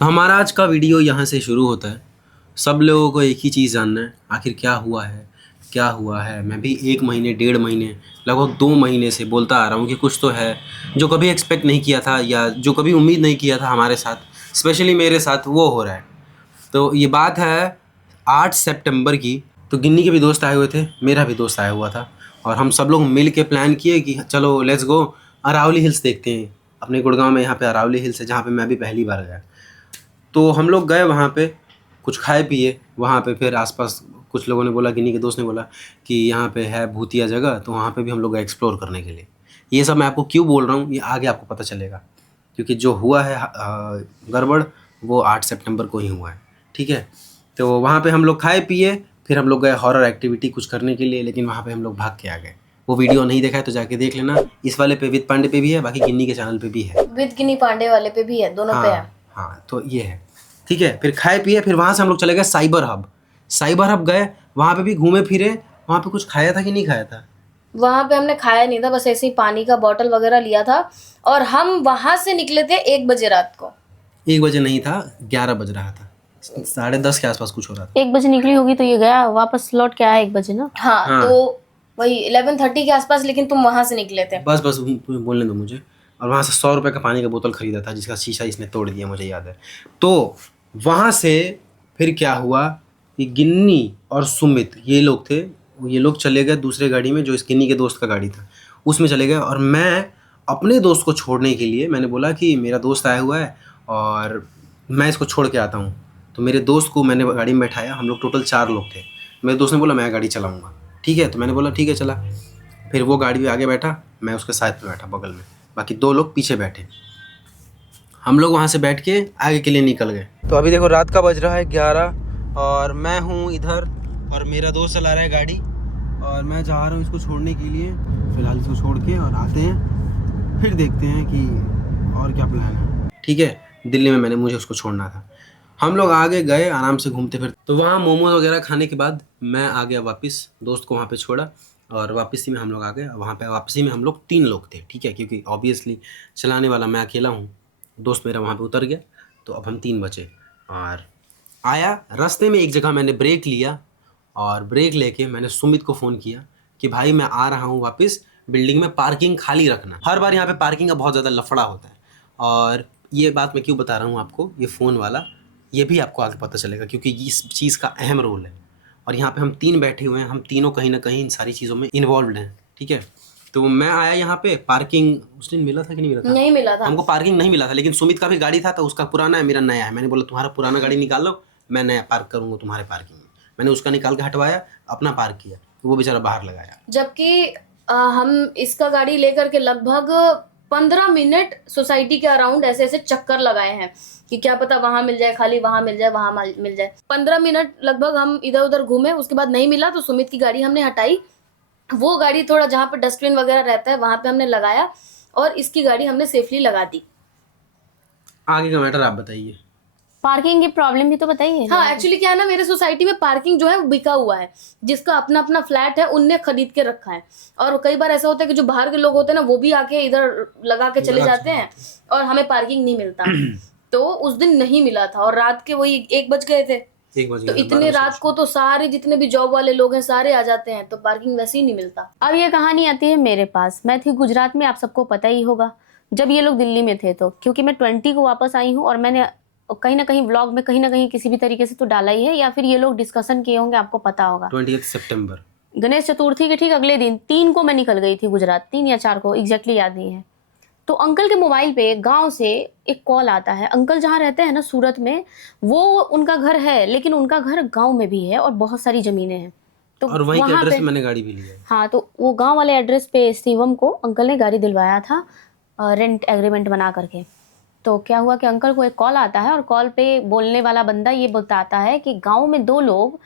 हमारा आज का वीडियो यहाँ से शुरू होता है। सब लोगों को एक ही चीज़ जानना है, आखिर क्या हुआ है, क्या हुआ है। मैं भी 1 महीने, 1.5 महीने, लगभग 2 महीने से बोलता आ रहा हूँ कि कुछ तो है जो कभी एक्सपेक्ट नहीं किया था या जो कभी उम्मीद नहीं किया था हमारे साथ, स्पेशली मेरे साथ वो हो रहा है। तो ये बात है 8 सितंबर की। तो गिन्नी के भी दोस्त आए हुए थे, मेरा भी दोस्त आया हुआ था और हम सब लोग मिल के प्लान किए कि चलो लेट्स गो अरावली हिल्स देखते हैं। अपने गुड़गांव में यहाँ पे अरावली हिल्स है जहाँ पे मैं भी पहली बार गया। तो हम लोग गए वहाँ पे, कुछ खाए पिए वहाँ पे। फिर आसपास कुछ लोगों ने बोला, गिन्नी के दोस्त ने बोला कि यहाँ पे है भूतिया जगह, तो वहाँ पे भी हम लोग गए एक्सप्लोर करने के लिए। ये सब मैं आपको क्यों बोल रहा हूँ, ये आगे आपको पता चलेगा, क्योंकि जो हुआ है गड़बड़ वो 8 सितंबर को ही हुआ है। ठीक है, तो वहाँ पे हम लोग खाए पिए, फिर हम लोग गए हॉरर एक्टिविटी कुछ करने के लिए, लेकिन वहाँ पे हम लोग भाग के आ गए। वो वीडियो नहीं देखा है तो जाके देख लेना। इस वाले पे विद पांडे पे भी है, बाकी गिन्नी के चैनल पे भी है, विद गिनी पांडे वाले पे भी है, दोनों पे है। हाँ, तो ये है। ठीक है, फिर खाए पिए, फिर वहाँ से हम लोग चले गए साइबर हब। साइबर हब गए, वहाँ पे भी घूमे फिरे। वहाँ पे कुछ खाया था कि नहीं खाया था? वहां पे हमने खाया नहीं था, बस ऐसे ही पानी का बॉटल वगैरह लिया था। और हम वहां से निकले थे 1 बजे रात को। 1 बजे नहीं था, 11 बज रहा था, 10:30 के आसपास कुछ हो रहा था। 1 बजे निकली होगी तो ये गया वापस लौट के आया 1 बजे ना। हाँ। तो वही 11:30 के आसपास, लेकिन तुम वहां से निकले थे। बस बोलने दो मुझे। और वहाँ से 100 रुपये का पानी का बोतल खरीदा था, जिसका शीशा इसने तोड़ दिया, मुझे याद है। तो वहाँ से फिर क्या हुआ कि गिन्नी और सुमित ये लोग थे, ये लोग चले गए दूसरे गाड़ी में, जो इस गिन्नी के दोस्त का गाड़ी था उसमें चले गए। और मैं अपने दोस्त को छोड़ने के लिए मैंने बोला कि मेरा दोस्त आया हुआ है और मैं इसको छोड़ के आता हूँ। तो मेरे दोस्त को मैंने गाड़ी में बैठाया, हम लोग टोटल 4 लोग थे। मेरे दोस्त ने बोला मैं गाड़ी चलाऊँगा। ठीक है, तो मैंने बोला ठीक है चला। फिर वो गाड़ी में आगे बैठा, मैं उसके साथ में बैठा बगल में, बाकी 2 लोग पीछे बैठे। हम लोग वहाँ से बैठ के आगे के लिए निकल गए। तो अभी देखो रात का बज रहा है 11 और मैं हूँ इधर और मेरा दोस्त चला रहा है गाड़ी और मैं जा रहा हूँ इसको छोड़ने के लिए। फिलहाल इसको छोड़ के और आते हैं, फिर देखते हैं कि और क्या प्लान है। ठीक है, दिल्ली में मुझे उसको छोड़ना था। हम लोग आगे गए आराम से घूमते फिरते। तो वहाँ मोमोज वगैरह खाने के बाद मैं आ गया वापस, दोस्त को वहाँ पे छोड़ा और वापसी में हम लोग आ गए। वहाँ पे वापसी में हम लोग 3 लोग थे। ठीक है, क्योंकि ऑब्वियसली चलाने वाला मैं अकेला हूँ, दोस्त मेरा वहाँ पे उतर गया, तो अब हम 3 बचे। और आया रास्ते में एक जगह मैंने ब्रेक लिया और ब्रेक लेके मैंने सुमित को फ़ोन किया कि भाई मैं आ रहा हूँ वापस, बिल्डिंग में पार्किंग खाली रखना। हर बार यहाँ पे पार्किंग का बहुत ज़्यादा लफड़ा होता है। और ये बात मैं क्यों बता रहा हूँ आपको, ये फ़ोन वाला, ये भी आपको आगे पता चलेगा, क्योंकि इस चीज़ का अहम रोल है। और यहाँ पे हम 3 बैठे हुए हैं, हम तीनों कहीं ना कहीं इन सारी चीज़ों में इन्वॉल्व हैं। ठीक है, तो मैं आया यहाँ पे, पार्किंग उस दिन मिला था कि नहीं मिला था? नहीं मिला था हमको पार्किंग नहीं मिला था, लेकिन सुमित का भी गाड़ी था, तो उसका पुराना है, मेरा नया है। मैंने बोला तुम्हारा पुराना गाड़ी निकाल लो, मैं नया पार्क करूँगा तुम्हारे पार्किंग में। मैंने उसका निकाल के हटवाया, अपना पार्क किया, वो बेचारा बाहर लगाया। जबकि हम इसका गाड़ी लेकर के लगभग 15 मिनट सोसाइटी के अराउंड ऐसे ऐसे चक्कर लगाए हैं कि क्या पता वहां मिल जाए खाली, वहां मिल जाए, वहां मिल जाए। 15 मिनट लगभग हम इधर उधर घूमे, उसके बाद नहीं मिला तो सुमित की गाड़ी हमने हटाई। वो गाड़ी थोड़ा जहाँ पे डस्टबिन वगैरह रहता है वहां पे हमने लगाया और इसकी गाड़ी हमने सेफली लगा दी। आगे का मैटर आप बताइए। पार्किंग की प्रॉब्लम भी तो बताइए। हाँ, एक्चुअली क्या है ना, मेरे सोसाइटी में पार्किंग जो है वो बिका हुआ है। जिसका अपना अपना फ्लैट है उनने खरीद के रखा है। और कई बार ऐसा होता है कि जो बाहर के लोग होते हैं ना, वो भी आके इधर लगा के चले जाते हैं और हमें पार्किंग नहीं मिलता। तो उस दिन नहीं मिला था और रात के वही 1 बज गए थे। तो इतने रात को तो सारे जितने भी जॉब वाले लोग हैं सारे आ जाते हैं, तो पार्किंग वैसे ही नहीं मिलता। अब ये कहानी आती है मेरे पास। मैं थी गुजरात में, आप सबको पता ही होगा, जब ये लोग दिल्ली में थे। तो क्योंकि मैं 20 को वापस आई हूँ और मैंने कहीं ना कहीं व्लॉग में कहीं ना कहीं किसी भी तरीके से तो डाला ही है, या फिर ये लोग डिस्कशन किए होंगे, आपको पता होगा। 20 सितंबर गणेश चतुर्थी के ठीक अगले दिन 3 को मैं निकल गई थी गुजरात, 3 या 4 को, एग्जैक्टली याद नहीं है। तो अंकल के मोबाइल पे गांव से एक कॉल आता है। अंकल जहाँ रहते हैं ना सूरत में, वो उनका घर है, लेकिन उनका घर गांव में भी है और बहुत सारी जमीनें हैं। तो और वहीं के वहाँ एड्रेस पे पे मैंने गाड़ी भी ली है। हाँ, तो वो गांव वाले एड्रेस पे शिवम को अंकल ने गाड़ी दिलवाया था, रेंट एग्रीमेंट बना करके। तो क्या हुआ कि अंकल को एक कॉल आता है और कॉल पे बोलने वाला बंदा ये बताता है कि गांव में 2 लोग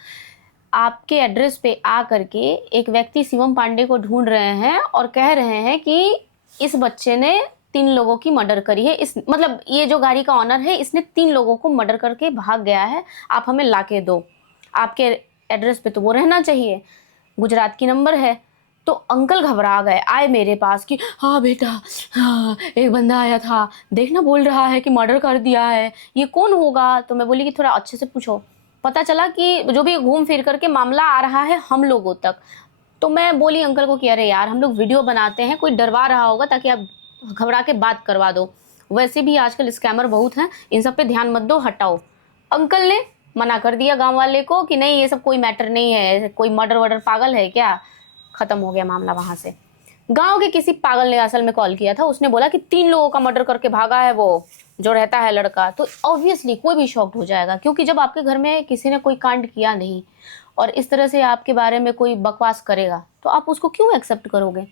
आपके एड्रेस पे आ करके एक व्यक्ति शिवम पांडे को ढूंढ रहे हैं और कह रहे हैं कि इस बच्चे ने 3 लोगों की मर्डर करी है। इस मतलब ये जो गाड़ी का ऑनर है, इसने 3 लोगों को मर्डर करके भाग गया है, आप हमें लाके दो। आपके एड्रेस पे तो वो रहना चाहिए, गुजरात की नंबर है। तो अंकल घबरा गए, आए मेरे पास कि हाँ बेटा, हाँ एक बंदा आया था, देखना बोल रहा है कि मर्डर कर दिया है, ये कौन होगा। तो मैं बोली कि थोड़ा अच्छे से पूछो। पता चला कि जो भी घूम फिर करके मामला आ रहा है हम लोगों तक। तो मैं बोली अंकल को कि अरे यार हम लोग वीडियो बनाते हैं, कोई डरवा रहा होगा ताकि आप घबरा के बात करवा दो, वैसे भी आजकल स्कैमर बहुत हैं, इन सब पे ध्यान मत दो, हटाओ। अंकल ने मना कर दिया गांव वाले को कि नहीं ये सब कोई मैटर नहीं है, कोई मर्डर वर्डर, पागल है क्या। खत्म हो गया मामला वहां से। गांव के किसी पागल ने असल में कॉल किया था, उसने बोला कि 3 लोगों का मर्डर करके भागा है वो जो रहता है लड़का। तो ऑब्वियसली कोई भी शॉक्ड हो जाएगा, क्योंकि जब आपके घर में किसी ने कोई कांड किया नहीं और इस तरह से आपके बारे में कोई बकवास करेगा तो आप उसको क्यों एक्सेप्ट करोगे।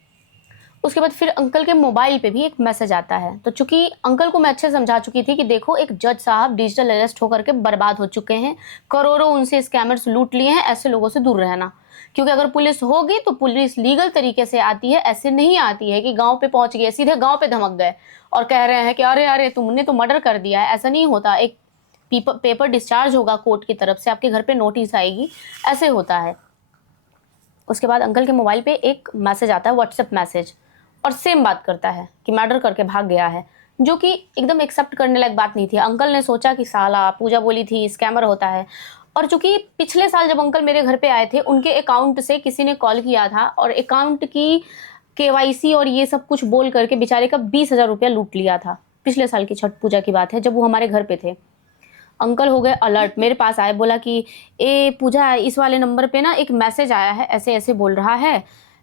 उसके बाद फिर अंकल के मोबाइल पे भी एक मैसेज आता है। तो चूंकि अंकल को मैं अच्छे समझा चुकी थी कि देखो एक जज साहब डिजिटल अरेस्ट होकर के बर्बाद हो चुके हैं, करोड़ों उनसे स्कैमर्स लूट लिए हैं, ऐसे लोगों से दूर रहना। क्योंकि अगर पुलिस होगी तो पुलिस लीगल तरीके से आती है, ऐसे नहीं आती है कि गांव पे पहुंच गए सीधे गांव पे धमक गए और कह रहे हैं कि अरे अरे तुमने तो मर्डर कर दिया है। ऐसा नहीं होता, एक पेपर डिस्चार्ज होगा कोर्ट की तरफ से, आपके घर पे नोटिस आएगी, ऐसे होता है। उसके बाद अंकल के मोबाइल पे एक मैसेज आता है, व्हाट्सएप मैसेज, और सेम बात करता है कि मर्डर करके भाग गया है, जो कि एकदम एक्सेप्ट करने लायक बात नहीं थी। अंकल ने सोचा कि साला पूजा बोली थी स्कैमर होता है। और चूंकि पिछले साल जब अंकल मेरे घर पे आए थे, उनके अकाउंट से किसी ने कॉल किया था और अकाउंट की केवाईसी और ये सब कुछ बोल करके बेचारे का 20,000 रुपया लूट लिया था। पिछले साल की छठ पूजा की बात है, जब वो हमारे घर पे थे। अंकल हो गए अलर्ट, मेरे पास आए, बोला कि ए पूजा, इस वाले नंबर पे ना एक मैसेज आया है, ऐसे ऐसे बोल रहा है,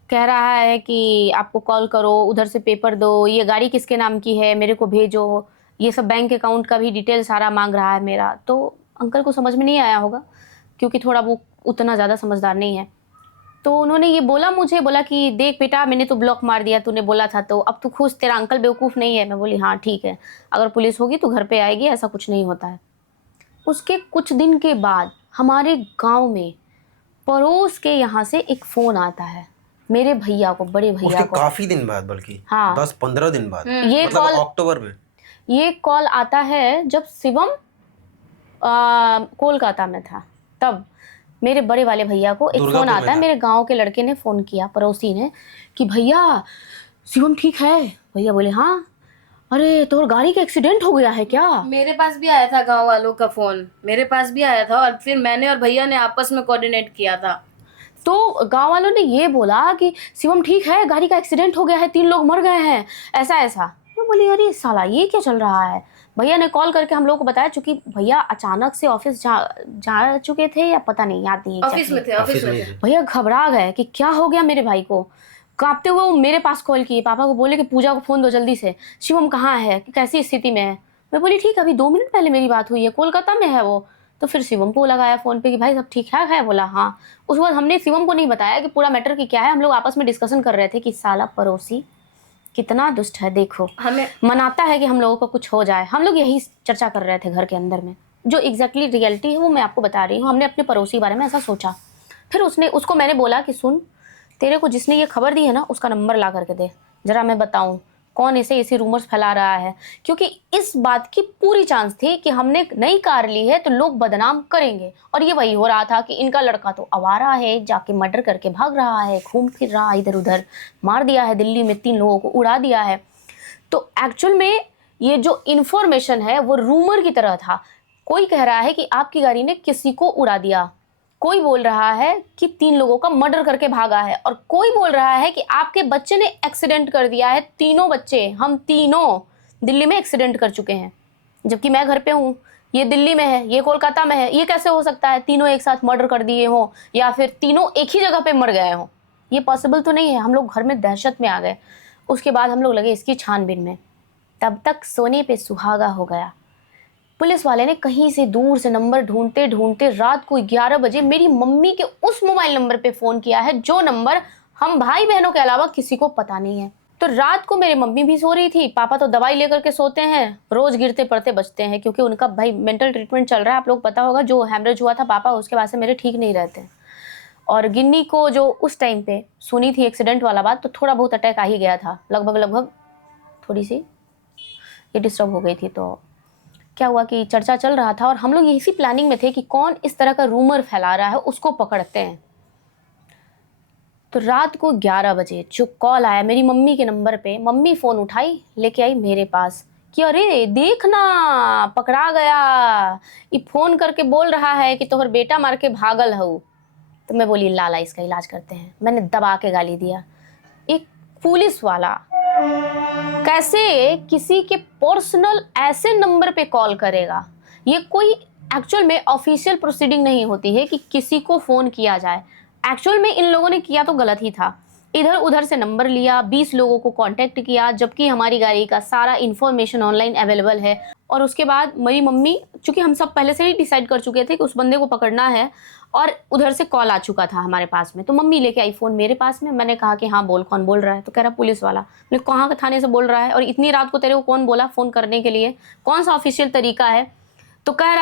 कह रहा है कि आपको कॉल करो, उधर से पेपर दो, ये गाड़ी किसके नाम की है मेरे को भेजो, ये सब बैंक अकाउंट का भी डिटेल सारा मांग रहा है मेरा। तो अंकल को समझ में नहीं आया होगा, क्योंकि थोड़ा वो उतना ज़्यादा समझदार नहीं है। तो उन्होंने ये बोला मुझे, बोला कि देख बेटा मैंने तो ब्लॉक मार दिया, तूने बोला था, तो अब तू खुश, तेरा अंकल बेवकूफ़ नहीं है। मैं बोली हाँ ठीक है, अगर पुलिस होगी तो घर पे आएगी, ऐसा कुछ नहीं होता है। उसके कुछ दिन के बाद हमारे गांव में पड़ोस के यहाँ से एक फ़ोन आता है मेरे भैया को, बड़े भैया उसके को। काफी दिन बाद, बल्कि हाँ। 10-15 दिन बाद, ये मतलब कॉल अक्टूबर में। ये कॉल आता है जब शिवम कोलकाता में था। तब मेरे बड़े वाले भैया को एक फ़ोन दुर्गापुर में आता है, था। मेरे गांव के लड़के ने फ़ोन किया, पड़ोसी ने, कि भैया शिवम ठीक है। भैया बोले हाँ। अरे तो गाड़ी का एक्सीडेंट हो गया है क्या। मेरे पास भी आया था गांव वालों का फोन, मेरे पास भी आया था, और फिर मैंने और भैया ने आपस में कोऑर्डिनेट किया था। तो गांव वालों ने ये बोला कि शिवम ठीक है, गाड़ी का एक्सीडेंट हो गया है, 3 लोग मर गए हैं, ऐसा ऐसा। मैं बोली अरे साला ये क्या चल रहा है। भैया ने कॉल करके हम लोग को बताया, चूंकि भैया अचानक से ऑफिस जा चुके थे या पता नहीं, याद नहीं ऑफिस में थे, ऑफिस में थे। भैया घबरा गए कि क्या हो गया मेरे भाई को। कांपते हुए वो मेरे पास कॉल किए, पापा को बोले कि पूजा को फ़ोन दो जल्दी से, शिवम कहाँ है, कैसी स्थिति में है। मैं बोली ठीक, अभी 2 मिनट पहले मेरी बात हुई है, कोलकाता में है वो। तो फिर शिवम को लगाया फ़ोन पे कि भाई सब ठीक ठाक है, बोला हाँ। उसके बाद हमने शिवम को नहीं बताया कि पूरा मैटर की क्या है, हम लोग आपस में डिस्कशन कर रहे थे कि साला पड़ोसी कितना दुष्ट है, देखो हमें मनाता है कि हम लोगों को कुछ हो जाए। हम लोग यही चर्चा कर रहे थे घर के अंदर में, जो एग्जैक्टली रियलिटी है वो मैं आपको बता रही हूँ। हमने अपने पड़ोसी के बारे में ऐसा सोचा। फिर उसको मैंने बोला कि सुन, तेरे को जिसने ये खबर दी है ना, उसका नंबर ला करके दे, जरा मैं बताऊं कौन ऐसे रूमर्स फैला रहा है। क्योंकि इस बात की पूरी चांस थी कि हमने नई कार ली है तो लोग बदनाम करेंगे, और ये वही हो रहा था कि इनका लड़का तो आवारा है, जाके मर्डर करके भाग रहा है, घूम फिर रहा है इधर उधर, मार दिया है दिल्ली में, 3 लोगों को उड़ा दिया है। तो एक्चुअल में ये जो इन्फॉर्मेशन है वो रूमर की तरह था। कोई कह रहा है कि आपकी गाड़ी ने किसी को उड़ा दिया, कोई बोल रहा है कि 3 लोगों का मर्डर करके भागा है, और कोई बोल रहा है कि आपके बच्चे ने एक्सीडेंट कर दिया है। तीनों बच्चे, हम तीनों दिल्ली में एक्सीडेंट कर चुके हैं, जबकि मैं घर पे हूँ, ये दिल्ली में है, ये कोलकाता में है। ये कैसे हो सकता है तीनों एक साथ मर्डर कर दिए हो, या फिर तीनों एक ही जगह पे मर गए हो, ये पॉसिबल तो नहीं है। हम लोग घर में दहशत में आ गए। उसके बाद हम लोग लगे इसकी छानबीन में। तब तक सोने पे सुहागा हो गया। पुलिस वाले ने कहीं से दूर से नंबर ढूंढते ढूंढते रात को 11 बजे मेरी मम्मी के उस मोबाइल नंबर पे फ़ोन किया है, जो नंबर हम भाई बहनों के अलावा किसी को पता नहीं है। तो रात को मेरी मम्मी भी सो रही थी, पापा तो दवाई लेकर के सोते हैं, रोज गिरते पड़ते बचते हैं, क्योंकि उनका भाई मेंटल ट्रीटमेंट चल रहा है। आप लोग पता होगा, जो हैमरेज हुआ था पापा, उसके बाद से मेरे ठीक नहीं रहते। और गिन्नी को जो उस टाइम पे सुनी थी एक्सीडेंट वाला बात, तो थोड़ा बहुत अटैक आ ही गया था, लगभग थोड़ी सी ये डिस्टर्ब हो गई थी। तो क्या हुआ कि चर्चा चल रहा था और हम लोग इसी प्लानिंग में थे कि कौन इस तरह का रूमर फैला रहा है उसको पकड़ते हैं। तो रात को 11 बजे जो कॉल आया मेरी मम्मी के नंबर पे, मम्मी फ़ोन उठाई, लेके आई मेरे पास कि अरे देखना पकड़ा गया, ये फ़ोन करके बोल रहा है कि तोहर बेटा मार के भागल हूँ। तो मैं बोली लाला इसका इलाज करते हैं। मैंने दबा के गाली दिया। एक पुलिस वाला कैसे किसी के पर्सनल ऐसे नंबर पे कॉल करेगा? ये कोई एक्चुअल में ऑफिशियल प्रोसीडिंग नहीं होती है कि किसी को फ़ोन किया जाए। एक्चुअल में इन लोगों ने किया तो गलत ही था। इधर उधर से नंबर लिया, 20 लोगों को कांटेक्ट किया, जबकि हमारी गाड़ी का सारा इन्फॉर्मेशन ऑनलाइन अवेलेबल है। और उसके बाद मेरी मम्मी, चूंकि हम सब पहले से ही डिसाइड कर चुके थे कि उस बंदे को पकड़ना है और उधर से कॉल आ चुका था हमारे पास में, तो मम्मी लेके आई फ़ोन मेरे पास में। मैंने कहा कि हाँ बोल, कौन बोल रहा है? तो कह रहा पुलिस वाला। मैंने कहाँ के थाने से बोल रहा है और इतनी रात को तेरे को कौन बोला फ़ोन करने के लिए? कौन सा ऑफिशियल तरीका है? तो कह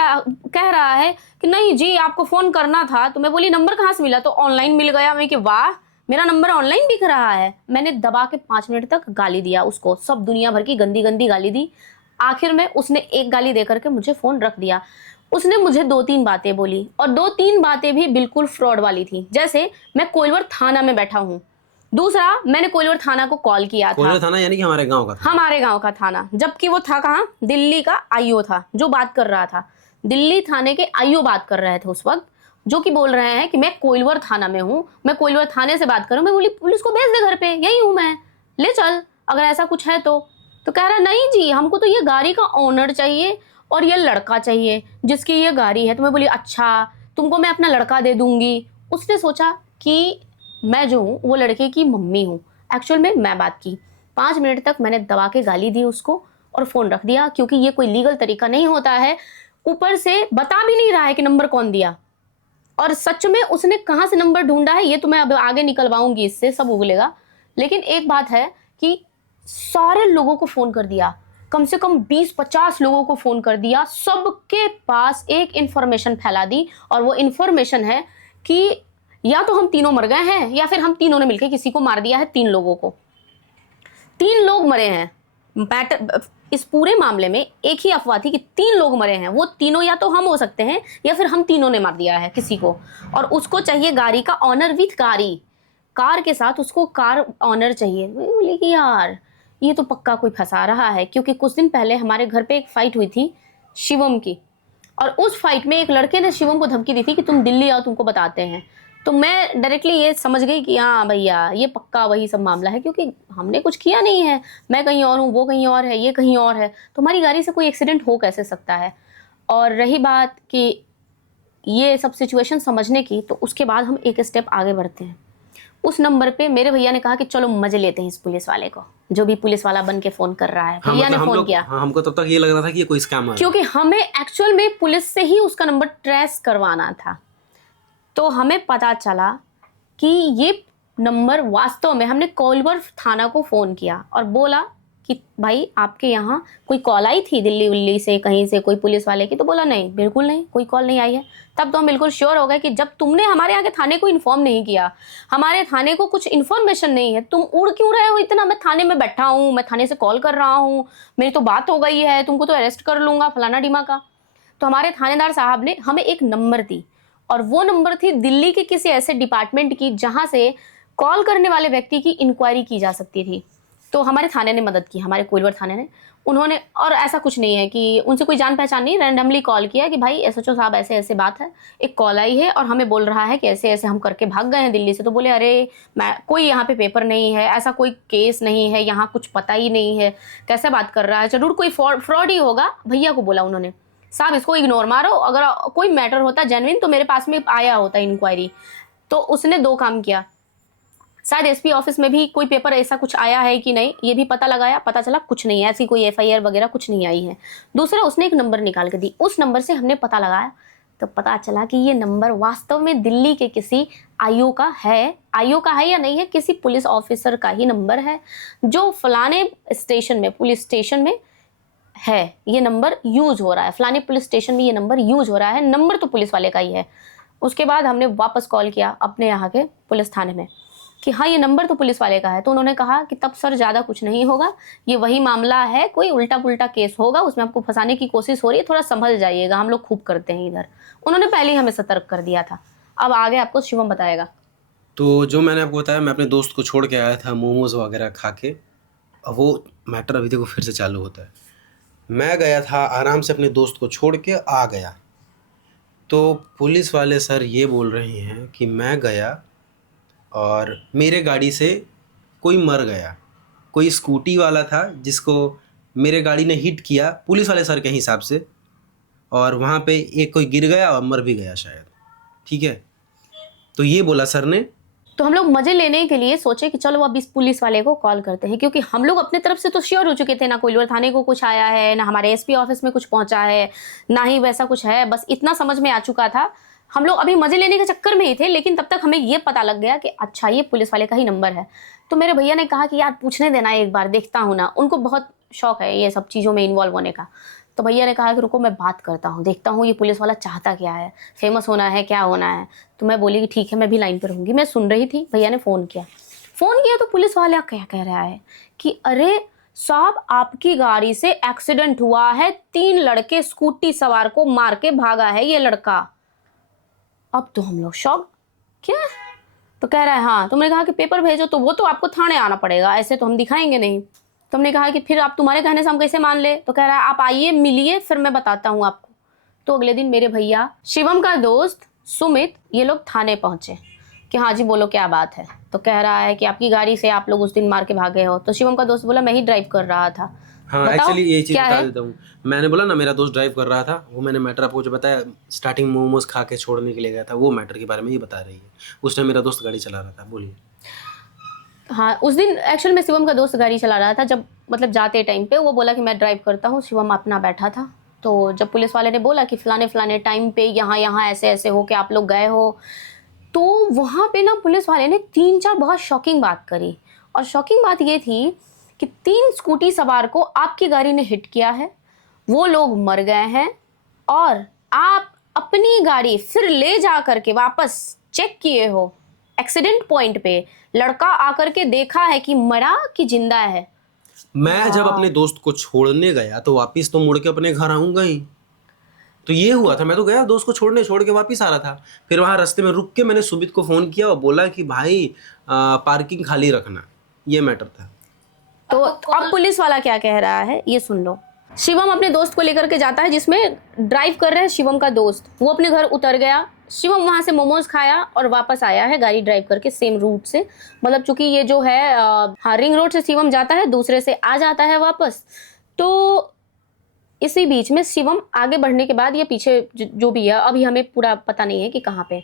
रहा है कि नहीं जी आपको फ़ोन करना था। तो मैं बोली नंबर कहाँ से मिला? तो ऑनलाइन मिल गया। मैं कि वाह, मेरा नंबर ऑनलाइन दिख रहा है। मैंने दबा के 5 मिनट तक गाली दिया उसको, सब दुनिया भर की गंदी गंदी गाली दी। आखिर में उसने एक गाली दे करके मुझे फ़ोन रख दिया। उसने मुझे 2-3 बातें बोली और 2-3 बातें भी बिल्कुल फ्रॉड वाली थी। जैसे मैं कोइलवर थाना में बैठा हूँ, दूसरा मैंने कोइलवर थाना को कॉल किया था। कोयला थाना यानी कि हमारे गांव का था। हमारे गांव का थाना, जबकि वो था कहाँ? दिल्ली का आईओ था जो बात कर रहा था। दिल्ली थाने के आईओ बात कर रहे थे उस वक्त, जो कि बोल रहे हैं कि मैं कोइलवर थाना में हूँ, मैं कोइलवर थाने से बात करूँ। मैं बोली पुलिस को भेज दे घर पे, यही हूँ मैं, ले चल अगर ऐसा कुछ है तो। तो कह रहा नहीं जी हमको तो ये गाड़ी का ओनर चाहिए और ये लड़का चाहिए जिसकी ये गाड़ी है। तो मैं बोली अच्छा तुमको मैं अपना लड़का दे दूंगी। उसने सोचा कि मैं जो हूँ वो लड़के की मम्मी हूँ। एक्चुअल में मैं बात की 5 मिनट तक मैंने दबा के गाली दी उसको और फ़ोन रख दिया, क्योंकि ये कोई लीगल तरीका नहीं होता है। ऊपर से बता भी नहीं रहा है कि नंबर कौन दिया, और सच में उसने कहाँ से नंबर ढूंढा है ये तो मैं अब आगे निकलवाऊंगी, इससे सब उगलेगा। लेकिन एक बात है कि सारे लोगों को फ़ोन कर दिया, कम से कम 20-50 लोगों को फ़ोन कर दिया, सबके पास एक इन्फॉर्मेशन फैला दी। और वो इन्फॉर्मेशन है कि या तो हम तीनों मर गए हैं या फिर हम तीनों ने मिलकर किसी को मार दिया है। 3 लोगों को, 3 लोग मरे हैं। इस पूरे मामले में एक ही अफवाह थी कि 3 लोग मरे हैं। वो तीनों या तो हम हो सकते हैं या फिर हम तीनों ने मार दिया है किसी को। और उसको चाहिए गाड़ी का ऑनर विथ गाड़ी, कार के साथ उसको कार ऑनर चाहिए। बोले कि यार ये तो पक्का कोई फंसा रहा है, क्योंकि कुछ दिन पहले हमारे घर पे एक फाइट हुई थी शिवम की, और उस फाइट में एक लड़के ने शिवम को धमकी दी थी कि तुम दिल्ली आओ तुमको बताते हैं। तो मैं डायरेक्टली ये समझ गई कि हाँ भैया ये पक्का वही सब मामला है, क्योंकि हमने कुछ किया नहीं है। मैं कहीं और हूँ, वो कहीं और है, ये कहीं और है, तो हमारी गाड़ी से कोई एक्सीडेंट हो कैसे सकता है। और रही बात कि ये सब सिचुएशन समझने की, तो उसके बाद हम एक स्टेप आगे बढ़ते हैं। उस नंबर पे मेरे भैया ने कहा कि चलो मजे लेते हैं इस पुलिस वाले को, जो भी पुलिस वाला बन के फ़ोन कर रहा है। भैया ने फ़ोन किया। हाँ, हमको तब तक ये लग रहा था कि ये कोई स्कैम है, क्योंकि हमें एक्चुअल में पुलिस से ही उसका नंबर ट्रेस करवाना था। तो हमें पता चला कि ये नंबर वास्तव में, हमने कोइलवर थाना को फ़ोन किया और बोला कि भाई आपके यहाँ कोई कॉल आई थी दिल्ली उल्ली से, कहीं से कोई पुलिस वाले की? तो बोला नहीं, बिल्कुल नहीं, कोई कॉल नहीं आई है। तब तो हम बिल्कुल श्योर हो गए कि जब तुमने हमारे यहाँ के थाने को इन्फॉर्म नहीं किया, हमारे थाने को कुछ इन्फॉर्मेशन नहीं है, तुम उड़ क्यों रहे हो इतना? मैं थाने में बैठा हूँ, मैं थाने से कॉल कर रहा हूँ, मेरी तो बात हो गई है, तुमको तो अरेस्ट कर लूँगा फलाना डिमा का। तो हमारे थानेदार साहब ने हमें एक नंबर दी, और वो नंबर थी दिल्ली के किसी ऐसे डिपार्टमेंट की जहाँ से कॉल करने वाले व्यक्ति की इंक्वायरी की जा सकती थी। तो हमारे थाने ने मदद की, हमारे कोइलवर थाने ने। उन्होंने, और ऐसा कुछ नहीं है कि उनसे कोई जान पहचान नहीं, रैंडमली कॉल किया कि भाई एसएचओ साहब ऐसे ऐसे बात है, एक कॉल आई है और हमें बोल रहा है कि ऐसे ऐसे हम करके भाग गए हैं दिल्ली से। तो बोले अरे मैं, कोई यहाँ पे पेपर नहीं है, ऐसा कोई केस नहीं है, यहाँ कुछ पता ही नहीं है, कैसे बात कर रहा है, जरूर कोई फ्रॉड ही होगा। भैया को बोला उन्होंने साहब इसको इग्नोर मारो, अगर कोई मैटर होता जेन्युइन तो मेरे पास में आया होता इंक्वायरी। तो उसने 2 काम किया, शायद एसपी ऑफिस में भी कोई पेपर ऐसा कुछ आया है कि नहीं ये भी पता लगाया, पता चला कुछ नहीं है, ऐसी कोई एफआईआर वगैरह कुछ नहीं आई है। दूसरा उसने एक नंबर निकाल के दी, उस नंबर से हमने पता लगाया, तो पता चला कि ये नंबर वास्तव में दिल्ली के किसी आईओ का है। आईओ का है या नहीं है, किसी पुलिस ऑफिसर का ही नंबर है, जो फलाने स्टेशन में, पुलिस स्टेशन में है, ये नंबर यूज हो रहा है, फलाने पुलिस स्टेशन में ये नंबर यूज हो रहा है, नंबर तो पुलिस वाले का ही है। उसके बाद हमने वापस कॉल किया अपने यहाँ के पुलिस थाने में कि हाँ ये नंबर तो पुलिस वाले का है। तो उन्होंने कहा कि तब सर ज़्यादा कुछ नहीं होगा, ये वही मामला है, कोई उल्टा पुल्टा केस होगा, उसमें आपको फंसाने की कोशिश हो रही है, थोड़ा संभल जाइएगा, हम लोग खूब करते हैं इधर। उन्होंने पहले ही हमें सतर्क कर दिया था। अब आगे आपको शिवम बताएगा। तो जो मैंने आपको बताया, मैं अपने दोस्त को छोड़ के आया था मोमोज़ वगैरह खा के। अब वो मैटर अभी देखो फिर से चालू होता है। मैं गया था आराम से अपने दोस्त को छोड़ के आ गया, तो पुलिस वाले सर ये बोल रहे हैं कि मैं गया और मेरे गाड़ी से कोई मर गया। कोई स्कूटी वाला था जिसको मेरे गाड़ी ने हिट किया पुलिस वाले सर के हिसाब से, और वहाँ पे एक कोई गिर गया और मर भी गया शायद। ठीक है, तो ये बोला सर ने। तो हम लोग मजे लेने के लिए सोचे कि चलो अब इस पुलिस वाले को कॉल करते हैं, क्योंकि हम लोग अपने तरफ से तो श्योर हो चुके थे, ना कोइलवर थाने को कुछ आया है, ना हमारे एसपी ऑफिस में कुछ पहुंचा है, ना ही वैसा कुछ है। बस इतना समझ में आ चुका था, हम लोग अभी मजे लेने के चक्कर में ही थे। लेकिन तब तक हमें ये पता लग गया कि अच्छा ये पुलिस वाले का ही नंबर है। तो मेरे भैया ने कहा कि यार पूछने देना एक बार, देखता हूँ ना। उनको बहुत शौक है ये सब चीज़ों में इन्वॉल्व होने का। तो भैया ने कहा कि रुको मैं बात करता हूँ, देखता हूँ ये पुलिस वाला चाहता क्या है, फेमस होना है, क्या होना है। तो मैं बोली कि ठीक है, मैं भी लाइन पर रहूँगी। मैं सुन रही थी, भैया ने फ़ोन किया तो पुलिस वाला क्या कह रहा है कि अरे साहब आपकी गाड़ी से एक्सीडेंट हुआ है, 3 लड़के स्कूटी सवार को मार के भागा है ये लड़का। अब तो हम लोग शॉक, क्या? तो कह रहा है हाँ। तो मैंने कहा कि पेपर भेजो। तो वो तो आपको थाने आना पड़ेगा, ऐसे तो हम दिखाएंगे नहीं। तो हमने कहा कि फिर आप तुम्हारे कहने से हम कैसे मान ले। तो कह रहा है आप आइए मिलिए, फिर मैं बताता हूँ आपको। तो अगले दिन मेरे भैया, शिवम का दोस्त सुमित, ये लोग थाने पहुंचे कि हाँ जी बोलो क्या बात है। तो कह रहा है कि आपकी गाड़ी से आप लोग उस दिन मार के भागे हो। तो शिवम का दोस्त बोला मैं ही ड्राइव कर रहा था। हाँ, बताओ, एक्चुअली ये चीज़ क्या बता है? देता हूँ। मैंने बोला ना मेरा दोस्त ड्राइव कर रहा था, वो मैंने मैटर आपको जो बताया स्टार्टिंग मोमोज खा के छोड़ने के लिए गया था, वो मैटर के बारे में ये बता रही है। उस टाइम मेरा दोस्त गाड़ी चला रहा था। बोलिए। हाँ, उस दिन एक्चुअल में शिवम का दोस्त गाड़ी चला रहा था। जब मतलब जाते टाइम पे वो बोला कि मैं ड्राइव करता हूँ, शिवम अपना बैठा था। तो जब पुलिस वाले ने बोला कि फलाने फलाने टाइम पे यहाँ यहाँ ऐसे ऐसे हो के आप लोग गए हो, तो वहाँ पे ना पुलिस वाले ने 3-4 बहुत शॉकिंग बात करी। और शॉकिंग बात ये थी कि 3 स्कूटी सवार को आपकी गाड़ी ने हिट किया है, वो लोग मर गए हैं, और आप अपनी गाड़ी फिर ले जा करके वापस चेक किए हो एक्सीडेंट पॉइंट पे, लड़का आकर के देखा है कि मरा कि जिंदा है। मैं जब अपने दोस्त को छोड़ने गया तो वापिस तो मुड़ के अपने घर आऊंगा ही। तो ये हुआ था, मैं तो गया दोस्त को छोड़ के वापिस आ रहा था। फिर वहाँ रास्ते में रुक के मैंने सुमित को फ़ोन किया और बोला कि भाई पार्किंग खाली रखना। ये मैटर था। तो अब पुलिस वाला क्या कह रहा है ये सुन लो। शिवम अपने दोस्त को लेकर के जाता है, जिसमें ड्राइव कर रहा है शिवम का दोस्त। वो अपने घर उतर गया, शिवम वहां से मोमोज खाया और वापस आया है गाड़ी ड्राइव करके सेम रूट से। मतलब चूंकि ये जो है हाँ रिंग रोड से शिवम जाता है, दूसरे से आ जाता है वापस। तो इसी बीच में शिवम आगे बढ़ने के बाद, ये पीछे जो भी है अभी हमें पूरा पता नहीं है कि कहाँ पे,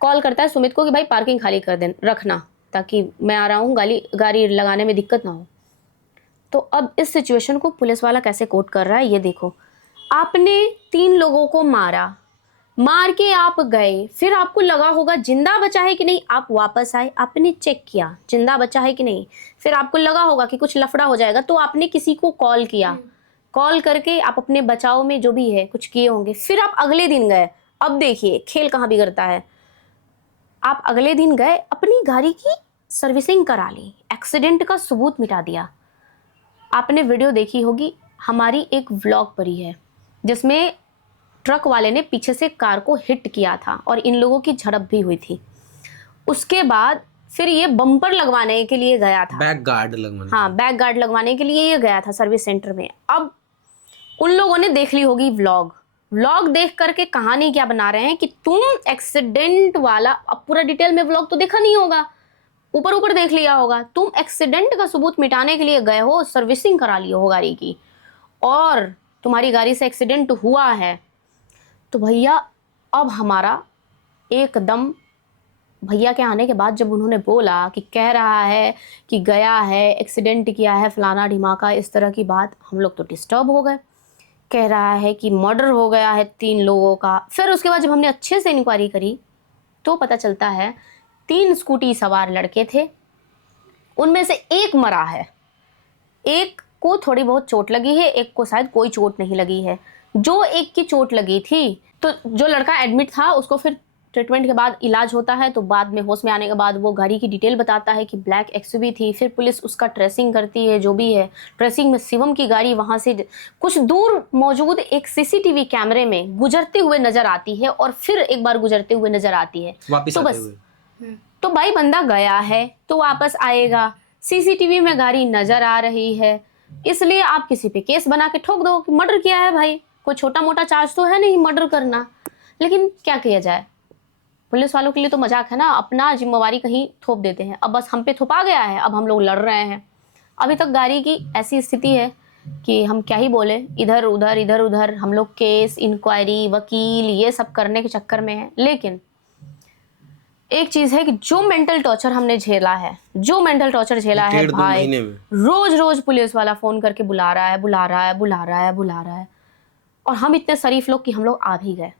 कॉल करता है सुमित को कि भाई पार्किंग खाली कर दे रखना, ताकि मैं आ रहा हूँ, गाड़ी लगाने में दिक्कत ना हो। तो अब इस सिचुएशन को पुलिस वाला कैसे कोट कर रहा है ये देखो। आपने 3 लोगों को मार के आप गए, फिर आपको लगा होगा जिंदा बचा है कि नहीं, आप वापस आए, आपने चेक किया जिंदा बचा है कि नहीं, फिर आपको लगा होगा कि कुछ लफड़ा हो जाएगा तो आपने किसी को कॉल किया, कॉल करके आप अपने बचाव में जो भी है कुछ किए होंगे। फिर आप अगले दिन गए। अब देखिए खेल कहाँ बिगड़ता है। आप अगले दिन गए, अपनी गाड़ी की सर्विसिंग करा ली, एक्सीडेंट का सबूत मिटा दिया। आपने वीडियो देखी होगी, हमारी एक व्लॉग पड़ी है जिसमें ट्रक वाले ने पीछे से कार को हिट किया था और इन लोगों की झड़प भी हुई थी। उसके बाद फिर ये बम्पर लगवाने के लिए गया था, बैक गार्ड लगवाने। हाँ बैक गार्ड लगवाने के लिए ये गया था सर्विस सेंटर में। अब उन लोगों ने देख ली होगी व्लॉग देख करके कहानी क्या बना रहे हैं कि तुम एक्सीडेंट वाला, अब पूरा डिटेल में व्लॉग तो देखा नहीं होगा, ऊपर देख लिया होगा, तुम एक्सीडेंट का सबूत मिटाने के लिए गए हो, सर्विसिंग करा ली हो गाड़ी की, और तुम्हारी गाड़ी से एक्सीडेंट हुआ है। तो भैया अब हमारा एकदम, भैया के आने के बाद जब उन्होंने बोला कि कह रहा है कि गया है, एक्सीडेंट किया है, फलाना ढिमाका, इस तरह की बात, हम लोग तो डिस्टर्ब हो गए। कह रहा है कि मर्डर हो गया है 3 लोगों का। फिर उसके बाद जब हमने अच्छे से इंक्वायरी करी तो पता चलता है 3 स्कूटी सवार लड़के थे, उनमें से एक मरा है, एक को थोड़ी बहुत चोट लगी है, एक को शायद कोई चोट नहीं लगी है। जो एक की चोट लगी थी, तो जो लड़का एडमिट था उसको फिर ट्रीटमेंट के बाद इलाज होता है, तो बाद में होश में आने के बाद वो गाड़ी की डिटेल बताता है कि ब्लैक एक्सयूवी थी। फिर पुलिस उसका ट्रेसिंग करती है, जो भी है ट्रेसिंग में शिवम की गाड़ी वहां से कुछ दूर मौजूद एक सीसीटीवी कैमरे में गुजरते हुए नजर आती है, और फिर एक बार गुजरते हुए नजर आती है। वापस तो आते बस हुए। तो भाई बंदा गया है तो वापस आएगा, सीसीटीवी में गाड़ी नजर आ रही है, इसलिए आप किसी पे केस बना के ठोक दो कि मर्डर किया है। भाई कोई छोटा मोटा चार्ज तो है नहीं मर्डर करना। लेकिन क्या किया जाए, पुलिस वालों के लिए तो मजाक है ना, अपना जिम्मेवारी कहीं थोप देते हैं। अब बस हम पे थोपा गया है, अब हम लोग लड़ रहे हैं। अभी तक गाड़ी की ऐसी स्थिति है कि हम क्या ही बोले, इधर उधर हम लोग केस, इंक्वायरी, वकील ये सब करने के चक्कर में है। लेकिन एक चीज है कि जो मेंटल टॉर्चर हमने झेला है, जो मेंटल टॉर्चर झेला है 1.5-2 भाई, महीने में रोज रोज पुलिस वाला फोन करके बुला रहा है। और हम इतने शरीफ लोग कि हम लोग आ भी गए।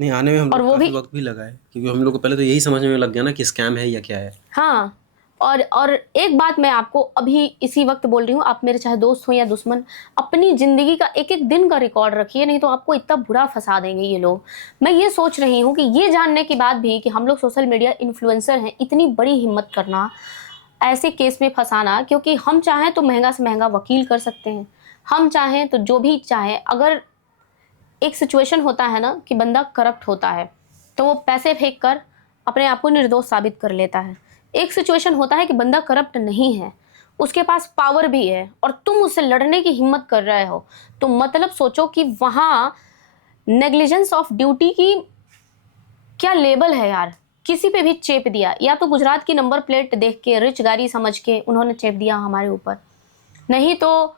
नहीं, आने में हम और लोग वो काफी भी वक्त भी लगा है, क्योंकि हम लोग को पहले तो यही समझ में लग गया ना कि स्कैम है या क्या है। हाँ, और एक बात मैं आपको अभी इसी वक्त बोल रही हूँ, आप मेरे चाहे दोस्त हो या दुश्मन, अपनी जिंदगी का एक एक दिन का रिकॉर्ड रखिए, नहीं तो आपको इतना बुरा फंसा देंगे ये लोग। मैं ये सोच रही हूँ कि ये जानने के बाद भी कि हम लोग सोशल मीडिया इन्फ्लुएंसर हैं, इतनी बड़ी हिम्मत करना, ऐसे केस में फंसाना, क्योंकि हम चाहें तो महंगा से महंगा वकील कर सकते हैं, हम चाहें तो जो भी चाहें। अगर एक सिचुएशन होता है ना कि बंदा करप्ट होता है तो वो पैसे फेंक कर अपने आप को निर्दोष साबित कर लेता है। एक सिचुएशन होता है कि बंदा करप्ट नहीं है, उसके पास पावर भी है और तुम उससे लड़ने की हिम्मत कर रहे हो, तो मतलब सोचो कि वहां नेग्लिजेंस ऑफ ड्यूटी की क्या लेवल है यार। किसी पे भी चेप दिया, या तो गुजरात की नंबर प्लेट देख के, रिच गाड़ी समझ के उन्होंने चेप दिया हमारे ऊपर, नहीं तो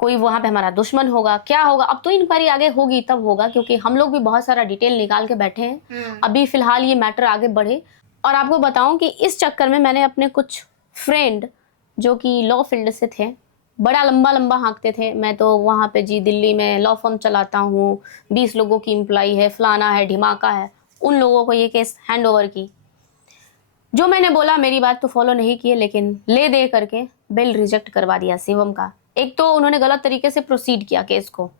कोई वहां पे हमारा दुश्मन होगा, क्या होगा। अब तो इंक्वायरी आगे होगी तब होगा, क्योंकि हम लोग भी बहुत सारा डिटेल निकाल के बैठे हैं। अभी फिलहाल ये मैटर आगे बढ़े। और आपको बताऊं कि इस चक्कर में मैंने अपने कुछ फ्रेंड जो कि लॉ फील्ड से थे, बड़ा लंबा हाँकते थे, मैं तो वहाँ पे जी दिल्ली में लॉ फर्म चलाता हूँ, 20 लोगों की एम्प्लॉई है, फलाना है, ढिमाका है, उन लोगों को ये केस हैंड ओवर की। जो मैंने बोला मेरी बात तो फॉलो नहीं किए, लेकिन ले दे करके बिल रिजेक्ट करवा दिया शिवम का। एक तो उन्होंने गलत तरीके से प्रोसीड किया केस को,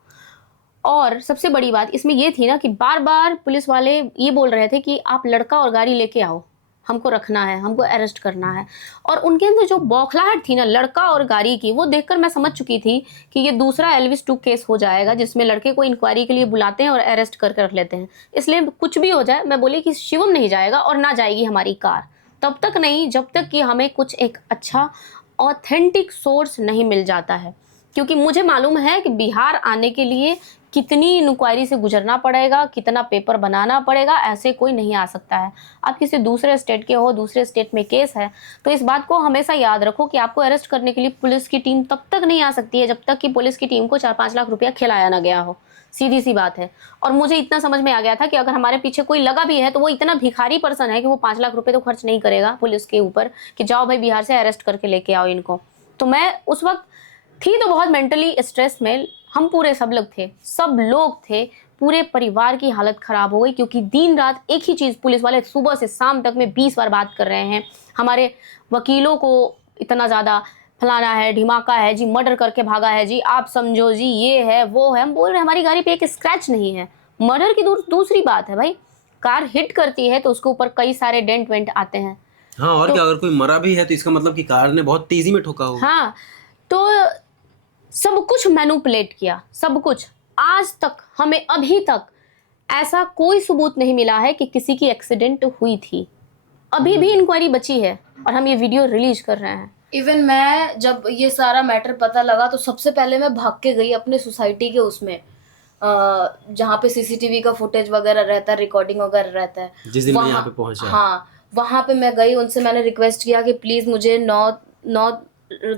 और सबसे बड़ी बात इसमें ये थी ना कि बार बार पुलिस वाले ये बोल रहे थे कि आप लड़का और गाड़ी लेके आओ, हमको रखना है, हमको अरेस्ट करना है। और उनके अंदर जो बौखलाहट थी ना लड़का और गाड़ी की, वो देखकर मैं समझ चुकी थी कि ये दूसरा एल्विस 2 केस हो जाएगा, जिसमें लड़के को इंक्वायरी के लिए बुलाते हैं और अरेस्ट करके रख लेते हैं। इसलिए कुछ भी हो जाए, मैं बोली कि शिवम नहीं जाएगा और ना जाएगी हमारी कार, तब तक नहीं जब तक कि हमें कुछ एक अच्छा ऑथेंटिक सोर्स नहीं मिल जाता है। क्योंकि मुझे मालूम है कि बिहार आने के लिए कितनी इंक्वायरी से गुजरना पड़ेगा, कितना पेपर बनाना पड़ेगा, ऐसे कोई नहीं आ सकता है। आप किसी दूसरे स्टेट के हो, दूसरे स्टेट में केस है, तो इस बात को हमेशा याद रखो कि आपको अरेस्ट करने के लिए पुलिस की टीम तब तक नहीं आ सकती है जब तक कि पुलिस की टीम को 4-5 लाख रुपया खिलाया ना गया हो। सीधी सी बात है। और मुझे इतना समझ में आ गया था कि अगर हमारे पीछे कोई लगा भी है तो वो इतना भिखारी पर्सन है कि वो 5 लाख रुपए तो खर्च नहीं करेगा पुलिस के ऊपर कि जाओ भाई बिहार से अरेस्ट करके लेके आओ इनको। तो मैं उस वक्त थी तो बहुत मेंटली स्ट्रेस में, हम पूरे सब लोग थे, पूरे परिवार की हालत खराब हो गई, क्योंकि दिन रात एक ही चीज़ पुलिस वाले सुबह से शाम तक में 20 बार बात कर रहे हैं। हमारे वकीलों को इतना ज़्यादा फलाना है, ढिमाका है जी, मर्डर करके भागा है जी, आप समझो जी, ये है वो है। हम बोल रहे हैं हमारी गाड़ी पे एक स्क्रैच नहीं है। मर्डर की दूसरी बात है भाई, कार हिट करती है तो उसके ऊपर कई सारे डेंट वेंट आते हैं। हाँ, और क्या, अगर कोई मरा भी है तो इसका मतलब कि कार ने बहुत तेजी में ठोका हो। हाँ, तो सब कुछ मैनिपुलेट किया, सब कुछ। आज तक हमें अभी तक ऐसा कोई सबूत नहीं मिला है कि किसी की एक्सीडेंट हुई थी। अभी भी इंक्वायरी बची है और हम ये वीडियो रिलीज कर रहे हैं। इवन मैं जब ये सारा मैटर पता लगा तो सबसे पहले मैं भाग के गई अपने सोसाइटी के उसमें, जहाँ पे सीसीटीवी का फुटेज वगैरह रहता है, रिकॉर्डिंग वगैरह रहता है, जिस दिन मैं यहाँ पे पहुंचा। हाँ, वहाँ पे मैं गई, उनसे मैंने रिक्वेस्ट किया कि प्लीज मुझे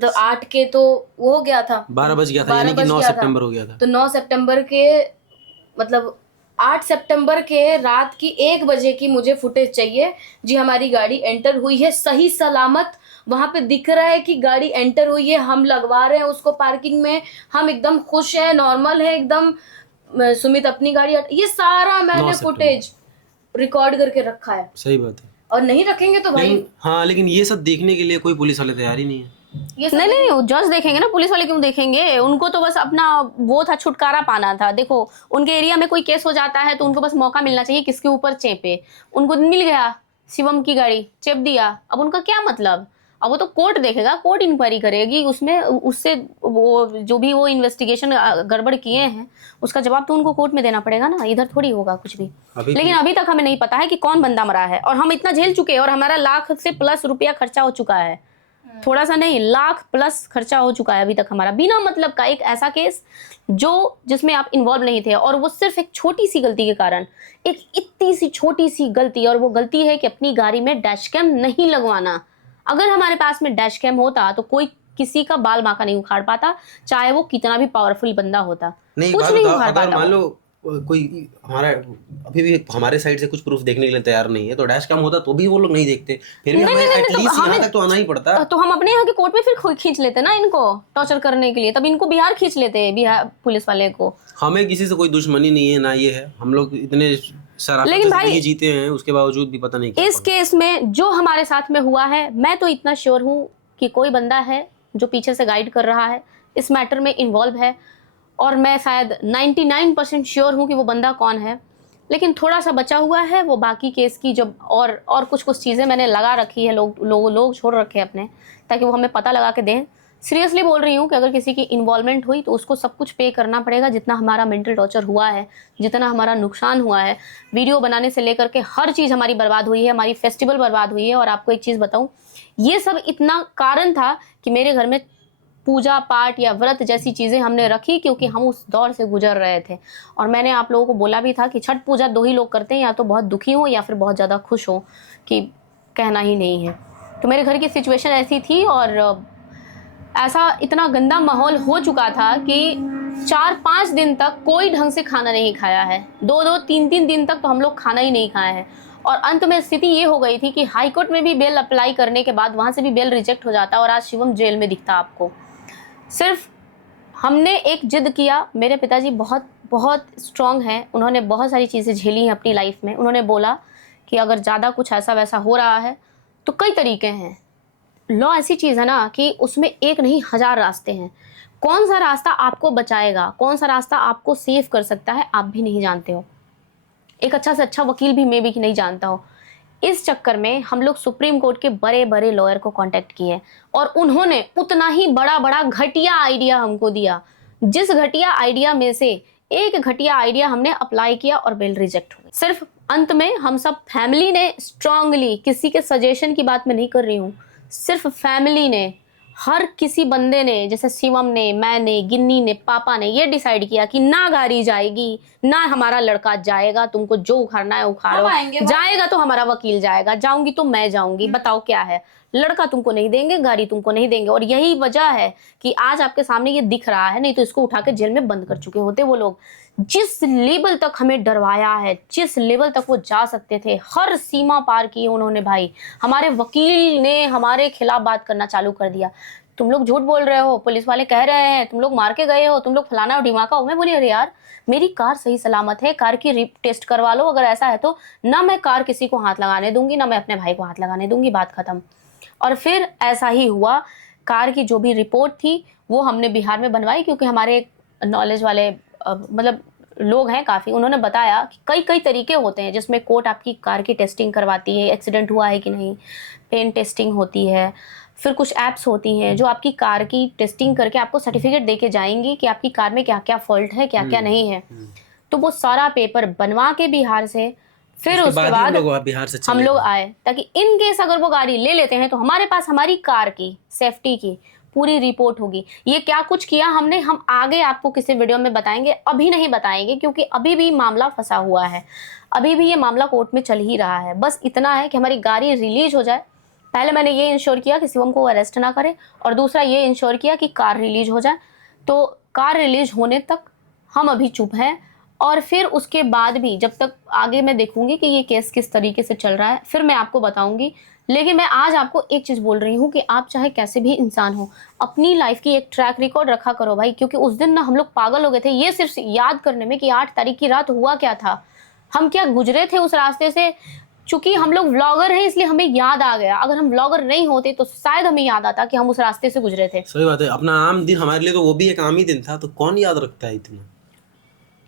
8 के तो वो हो गया था, 12 बज गया था, यानी कि 9 सितंबर हो गया था। तो 9 सितंबर के मतलब 8 सितंबर के रात की 1 बजे की मुझे फुटेज चाहिए जी। हमारी गाड़ी एंटर हुई है सही सलामत, वहां पे दिख रहा है कि गाड़ी एंटर हुई है, हम लगवा रहे हैं उसको पार्किंग में, हम एकदम खुश हैं, नॉर्मल है एकदम, सुमित अपनी गाड़ी, ये सारा मैंने फुटेज रिकॉर्ड करके रखा है। सही बात है। और नहीं रखेंगे तो भाई हाँ, लेकिन ये सब देखने के लिए कोई पुलिस वाले तैयार ही नहीं है। नहीं, जज देखेंगे ना, पुलिस वाले क्यों देखेंगे? उनको तो बस अपना वो था, छुटकारा पाना था। देखो उनके एरिया में कोई केस हो जाता है तो उनको बस मौका मिलना चाहिए किसके ऊपर चेपे। उनको मिल गया, शिवम की गाड़ी चेप दिया, अब उनका क्या मतलब? अब वो तो कोर्ट देखेगा, कोर्ट इंक्वायरी करेगी, उसमें उससे वो जो भी वो इन्वेस्टिगेशन गड़बड़ किए हैं उसका जवाब तो उनको कोर्ट में देना पड़ेगा ना, इधर थोड़ी होगा कुछ भी। लेकिन अभी तक हमें नहीं पता है कि कौन बंदा मरा है, और हम इतना झेल चुके हैं और हमारा लाख से प्लस रुपया खर्चा हो चुका है, थोड़ा सा नहीं, लाख प्लस खर्चा हो चुका है अभी तक हमारा, बिना मतलब का एक ऐसा केस जो जिसमें आप इन्वॉल्व नहीं थे, और वो सिर्फ एक छोटी सी गलती के कारण, एक इतनी सी छोटी सी गलती, और वो गलती है कि अपनी गाड़ी में डैश कैम नहीं लगवाना। अगर हमारे पास में डैश कैम होता तो कोई किसी का बाल बांका नहीं उखाड़ पाता, चाहे वो कितना भी पावरफुल बंदा होता, कुछ नहीं उखाड़ पाता। मान लो कोई हमारा अभी भी हमारे साइड से कुछ प्रूफ देखने के लिए तैयार नहीं है, तो डैश कैम होता तो भी वो लोग नहीं देखते, फिर भी हमें एटलीस्ट यहाँ तक तो आना ही पड़ता। तो हम अपने यहाँ के कोर्ट में फिर खींच लेते ना इनको टॉर्चर करने के लिए, तब इनको बिहार खींच लेते, बिहार पुलिस वाले को। हमें किसी से कोई दुश्मनी नहीं है ना, ये है हम लोग इतने लेकिन भाई जीते हैं, उसके बावजूद भी पता नहीं क्या इस केस में जो हमारे साथ में हुआ है, मैं तो इतना श्योर हूँ कि कोई बंदा है जो पीछे से गाइड कर रहा है, इस मैटर में इन्वॉल्व है, और मैं शायद 99% श्योर हूँ कि वो बंदा कौन है। लेकिन थोड़ा सा बचा हुआ है वो बाकी केस की, जब और कुछ चीज़ें मैंने लगा रखी है, लोग छोड़ रखे हैं अपने, ताकि वो हमें पता लगा के दें। सीरियसली बोल रही हूँ कि अगर किसी की इन्वॉल्वमेंट हुई तो उसको सब कुछ पे करना पड़ेगा, जितना हमारा मेंटल टॉर्चर हुआ है, जितना हमारा नुकसान हुआ है, वीडियो बनाने से लेकर के हर चीज़ हमारी बर्बाद हुई है, हमारी फेस्टिवल बर्बाद हुई है। और आपको एक चीज़ बताऊँ, ये सब इतना कारण था कि मेरे घर में पूजा पाठ या व्रत जैसी चीज़ें हमने रखी, क्योंकि हम उस दौर से गुजर रहे थे। और मैंने आप लोगों को बोला भी था कि छठ पूजा 2 ही लोग करते हैं, या तो बहुत दुखी हो या फिर बहुत ज़्यादा खुश हो, कि कहना ही नहीं है। तो मेरे घर की सिचुएशन ऐसी थी, और ऐसा इतना गंदा माहौल हो चुका था कि 4-5 दिन तक कोई ढंग से खाना नहीं खाया है, 2-2, 3-3 दिन तक तो हम लोग खाना ही नहीं खाए हैं। और अंत में स्थिति ये हो गई थी कि हाई कोर्ट में भी बेल अप्लाई करने के बाद वहाँ से भी बेल रिजेक्ट हो जाता, और आज शिवम जेल में दिखता आपको। सिर्फ हमने एक जिद किया, मेरे पिताजी बहुत बहुत स्ट्रांग हैं, उन्होंने बहुत सारी चीज़ें झेली हैं अपनी लाइफ में। उन्होंने बोला कि अगर ज़्यादा कुछ ऐसा वैसा हो रहा है तो कई तरीके हैं, लॉ ऐसी चीज़ है ना कि उसमें एक नहीं 1000 रास्ते हैं। कौन सा रास्ता आपको बचाएगा, कौन सा रास्ता आपको सेव कर सकता है, आप भी नहीं जानते हो। एक अच्छा से अच्छा वकील भी मे बी कि नहीं जानता हो। इस चक्कर में हम लोग सुप्रीम कोर्ट के बड़े बड़े लॉयर को कांटेक्ट किए, और उन्होंने उतना ही बड़ा बड़ा घटिया आइडिया हमको दिया, जिस घटिया आइडिया में से एक घटिया आइडिया हमने अप्लाई किया और बेल रिजेक्ट हुई। सिर्फ अंत में हम सब फैमिली ने स्ट्रांगली, किसी के सजेशन की बात मैं नहीं कर रही हूँ, सिर्फ फैमिली ने, हर किसी बंदे ने, जैसे शिवम ने, मैंने, गिन्नी ने, पापा ने, ये डिसाइड किया कि ना गाड़ी जाएगी, ना हमारा लड़का जाएगा, तुमको जो उखाड़ना है उखाड़ो, जाएगा तो हमारा वकील जाएगा, जाऊंगी तो मैं जाऊंगी, बताओ क्या है, लड़का तुमको नहीं देंगे, गाड़ी तुमको नहीं देंगे। और यही वजह है कि आज आपके सामने ये दिख रहा है, नहीं तो इसको उठा के जेल में बंद कर चुके होते वो लोग। जिस लेवल तक हमें डरवाया है, जिस लेवल तक वो जा सकते थे, हर सीमा पार की उन्होंने भाई। हमारे वकील ने हमारे खिलाफ बात करना चालू कर दिया, तुम लोग झूठ बोल रहे हो, पुलिस वाले कह रहे हैं तुम लोग मार के गए हो, तुम लोग फलाना और ढिमाका हो। मैं बोली अरे यार, मेरी कार सही सलामत है, कार की टेस्ट करवा लो, अगर ऐसा है तो ना मैं कार किसी को हाथ लगाने दूंगी, ना मैं अपने भाई को हाथ लगाने दूंगी, बात खत्म। और फिर ऐसा ही हुआ, कार की जो भी रिपोर्ट थी वो हमने बिहार में बनवाई, क्योंकि हमारे नॉलेज वाले मतलब लोग हैं काफ़ी, उन्होंने बताया कि कई तरीके होते हैं जिसमें कोर्ट आपकी कार की टेस्टिंग करवाती है, एक्सीडेंट हुआ है कि नहीं, पेन टेस्टिंग होती है, फिर कुछ ऐप्स होती हैं जो आपकी कार की टेस्टिंग करके आपको सर्टिफिकेट दे के जाएंगी कि आपकी कार में क्या क्या फॉल्ट है, क्या क्या नहीं है। तो वो सारा पेपर बनवा के बिहार से, फिर उसके बाद हम लोग आए, ताकि इन केस अगर वो गाड़ी ले लेते हैं तो हमारे पास हमारी कार की सेफ्टी की पूरी रिपोर्ट होगी। ये क्या कुछ किया हमने, हम आगे आपको किसी वीडियो में बताएंगे, अभी नहीं बताएंगे, क्योंकि अभी भी मामला फंसा हुआ है, अभी भी ये मामला कोर्ट में चल ही रहा है। बस इतना है कि हमारी गाड़ी रिलीज हो जाए। पहले मैंने ये इंश्योर किया कि शिवम को अरेस्ट ना करे, और दूसरा ये इंश्योर किया कि कार रिलीज हो जाए। तो कार रिलीज होने तक हम अभी चुप हैं, और फिर उसके बाद भी जब तक आगे मैं देखूंगी कि ये केस किस तरीके से चल रहा है, फिर मैं आपको बताऊंगी। लेकिन मैं आज आपको एक चीज़ बोल रही हूँ कि आप चाहे कैसे भी इंसान हो, अपनी लाइफ की एक ट्रैक रिकॉर्ड रखा करो भाई, क्योंकि उस दिन ना हम लोग पागल हो गए थे ये सिर्फ याद करने में कि 8 तारीख की रात हुआ क्या था, हम क्या गुजरे थे उस रास्ते से। चूंकि हम लोग व्लॉगर हैं इसलिए हमें याद आ गया, अगर हम व्लॉगर नहीं होते तो शायद हमें याद आता कि हम उस रास्ते से गुजरे थे। सही बात है, अपना आम दिन हमारे लिए तो वो भी एक आम ही दिन था, तो कौन याद रखता है इतना।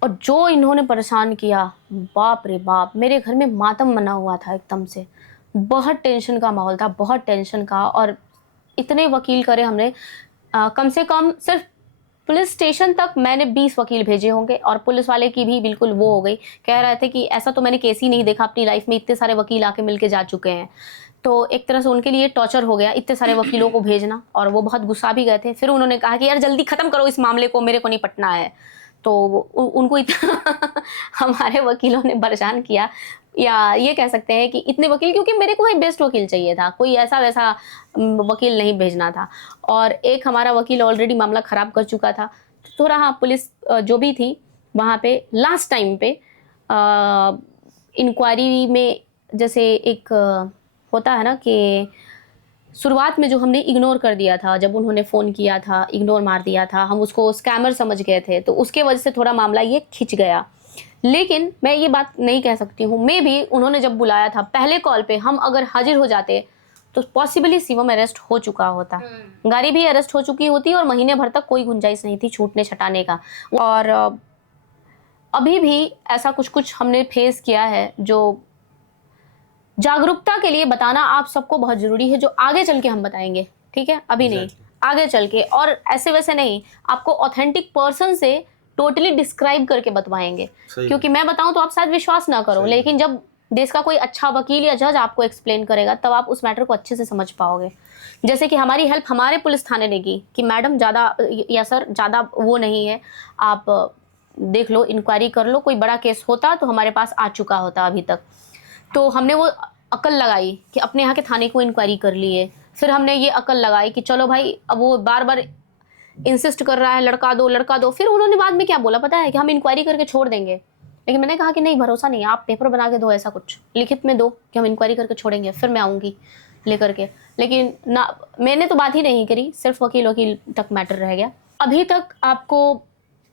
और जो इन्होंने परेशान किया, बाप रे बाप, मेरे घर में मातम मना हुआ था एकदम से, बहुत टेंशन का माहौल था, बहुत टेंशन का। और इतने वकील करे हमने, कम से कम सिर्फ पुलिस स्टेशन तक मैंने 20 वकील भेजे होंगे, और पुलिस वाले की भी बिल्कुल वो हो गई, कह रहे थे कि ऐसा तो मैंने केस ही नहीं देखा अपनी लाइफ में, इतने सारे वकील आके मिलके जा चुके हैं। तो एक तरह से उनके लिए टॉर्चर हो गया इतने सारे वकीलों को भेजना, और वो बहुत गुस्सा भी गए थे। फिर उन्होंने कहा कि यार जल्दी खत्म करो इस मामले को, मेरे को नहीं पटना है। तो उनको इतना हमारे वकीलों ने परेशान किया, या ये कह सकते हैं कि इतने वकील, क्योंकि मेरे को भाई बेस्ट वकील चाहिए था, कोई ऐसा वैसा वकील नहीं भेजना था। और एक हमारा वकील ऑलरेडी मामला खराब कर चुका था। तो थोड़ा हाँ, पुलिस जो भी थी वहाँ पे लास्ट टाइम पे इंक्वायरी में, जैसे एक होता है ना कि शुरुआत में जो हमने इग्नोर कर दिया था, जब उन्होंने फ़ोन किया था इग्नोर मार दिया था, हम उसको स्कैमर समझ गए थे, तो उसके वजह से थोड़ा मामला ये खिंच गया। लेकिन मैं ये बात नहीं कह सकती हूँ, मे भी उन्होंने जब बुलाया था पहले कॉल पे, हम अगर हाजिर हो जाते तो पॉसिबली शिवम अरेस्ट हो चुका होता, गाड़ी भी अरेस्ट हो चुकी होती, और महीने भर तक कोई गुंजाइश नहीं थी छूटने छटाने का। और अभी भी ऐसा कुछ कुछ हमने फेस किया है जो जागरूकता के लिए बताना आप सबको बहुत जरूरी है, जो आगे चल के हम बताएंगे, ठीक है, अभी नहीं, आगे चल के। और ऐसे वैसे नहीं, आपको ऑथेंटिक पर्सन से टोटली डिस्क्राइब करके बतवाएंगे, क्योंकि मैं बताऊं तो आप शायद विश्वास ना करो, लेकिन जब देश का कोई अच्छा वकील या जज आपको एक्सप्लेन करेगा तब आप उस मैटर को अच्छे से समझ पाओगे। जैसे कि हमारी हेल्प हमारे पुलिस थाने ने की कि मैडम ज़्यादा या सर ज़्यादा वो नहीं है, आप देख लो, इंक्वायरी कर लो, कोई बड़ा केस होता तो हमारे पास आ चुका होता अभी तक। तो हमने वो अकल लगाई कि अपने यहाँ के थाने को इंक्वायरी कर लिए। फिर हमने ये अकल लगाई कि चलो भाई, अब वो बार बार इंसिस्ट कर रहा है लड़का दो लड़का दो। फिर उन्होंने बाद में क्या बोला पता है, कि हम इंक्वायरी करके छोड़ देंगे। लेकिन मैंने कहा कि नहीं, भरोसा नहीं, आप पेपर बना के दो, ऐसा कुछ लिखित में दो कि हम इंक्वायरी करके छोड़ेंगे, फिर मैं आऊँगी लेकर के। लेकिन ना, मैंने तो बात ही नहीं करी, सिर्फ वकील तक मैटर रह गया। अभी तक आपको